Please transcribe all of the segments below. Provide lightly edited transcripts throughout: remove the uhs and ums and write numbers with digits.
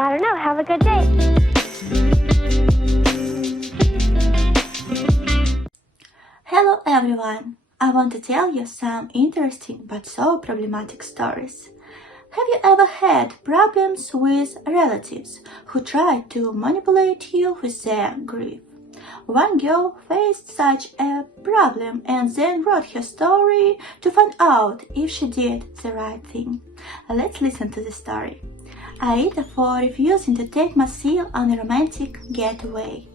I don't know. Have a good day. Hello everyone! I want to tell you some interesting but so problematic stories. Have you ever had problems with relatives who tried to manipulate you with their grief? One girl faced such a problem and then wrote her story to find out if she did the right thing. Let's listen to the story. AITA for refusing to take my SIL on a romantic getaway.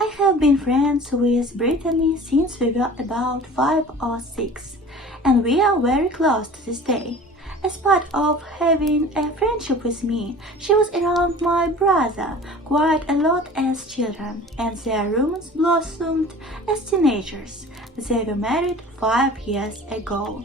I have been friends with Brittany since we were about 5 or 6, and we are very close to this day. As part of having a friendship with me, she was around my brother quite a lot as children, and their romance blossomed as teenagers. They were married 5 years ago.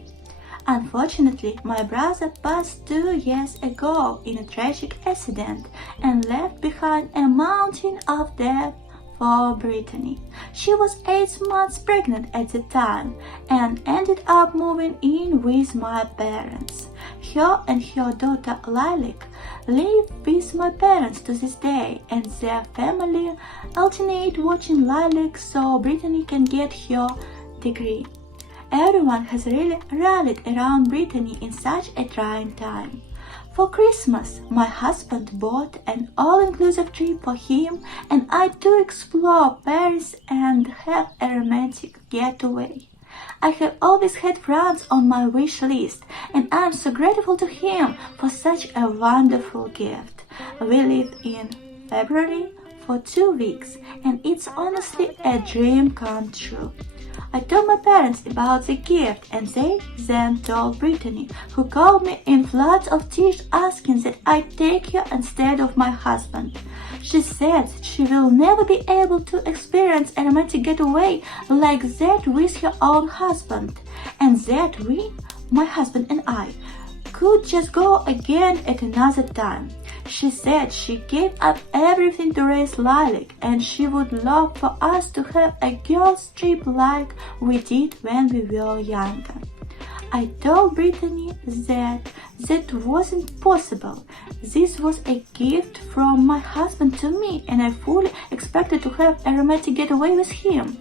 Unfortunately, my brother passed 2 years ago in a tragic accident and left behind a mountain of debt for Brittany. She was 8 months pregnant at the time and ended up moving in with my parents. Her and her daughter Lilac live with my parents to this day, and their family alternate watching Lilac so Brittany can get her degree. Everyone has really rallied around Brittany in such a trying time. For Christmas, my husband bought an all-inclusive trip for him and I to explore Paris and have a romantic getaway. I have always had France on my wish list, and I am so grateful to him for such a wonderful gift. We live in February for 2 weeks, and it's honestly a dream come true. I told my parents about the gift, and they then told Brittany, who called me in floods of tears asking that I take her instead of my husband. She said that she will never be able to experience a romantic getaway like that with her own husband, and that we, my husband and I, could just go again at another time. She said she gave up everything to raise Lilac, and she would love for us to have a girls' trip like we did when we were younger. I told Brittany that wasn't possible. This was a gift from my husband to me, and I fully expected to have a romantic getaway with him.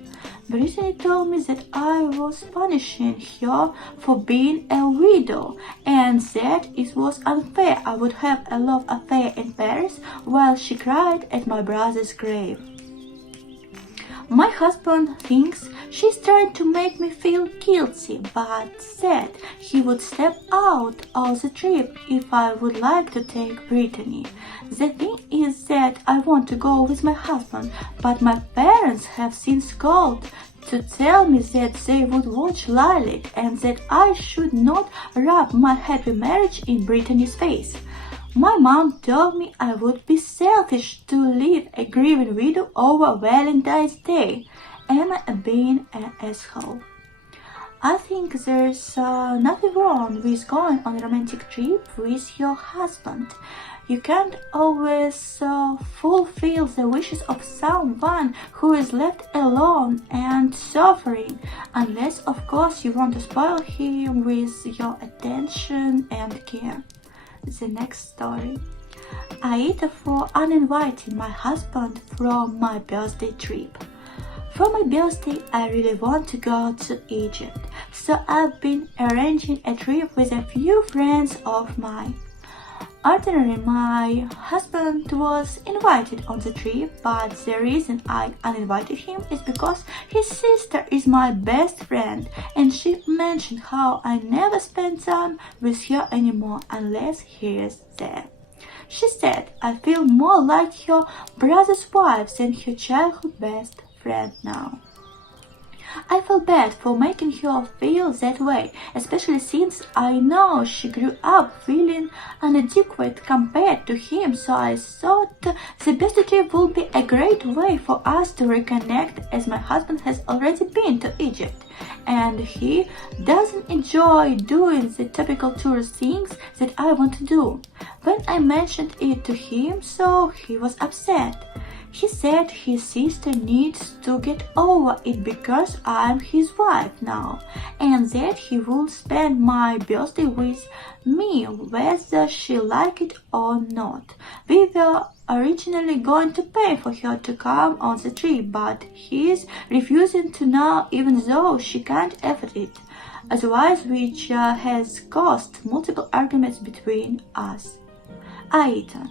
Brittany told me that I was punishing her for being a widow and that it was unfair I would have a love affair in Paris while she cried at my brother's grave. My husband thinks she's trying to make me feel guilty, but said he would step out of the trip if I would like to take Brittany. The thing is that I want to go with my husband, but my parents have since called to tell me that they would watch Lilac and that I should not rub my happy marriage in Brittany's face. My mom told me I would be selfish to leave a grieving widow over Valentine's Day. Am I being an asshole? I think there's nothing wrong with going on a romantic trip with your husband. You can't always fulfill the wishes of someone who is left alone and suffering, unless of course you want to spoil him with your attention and care. The next story. AITA for uninviting my husband from my birthday trip. For my birthday, I really want to go to Egypt, so I've been arranging a trip with a few friends of mine. Ordinarily, my husband was invited on the trip, but the reason I uninvited him is because his sister is my best friend, and she mentioned how I never spend time with her anymore unless he is there. She said I feel more like her brother's wife than her childhood best friend now. I felt bad for making her feel that way, especially since I know she grew up feeling inadequate compared to him, so I thought the best trip would be a great way for us to reconnect, as my husband has already been to Egypt and he doesn't enjoy doing the typical tourist things that I want to do. When I mentioned it to him, so he was upset. He said his sister needs to get over it because I'm his wife now, and that he will spend my birthday with me whether she liked it or not. We were originally going to pay for her to come on the trip, but he's refusing to now even though she can't afford it. Otherwise, which has caused multiple arguments between us. AITA.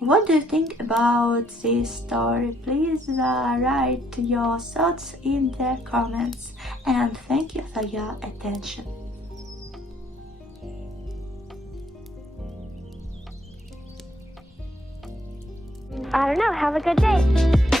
What do you think about this story? Please write your thoughts in the comments, and thank you for your attention. I don't know, have a good day.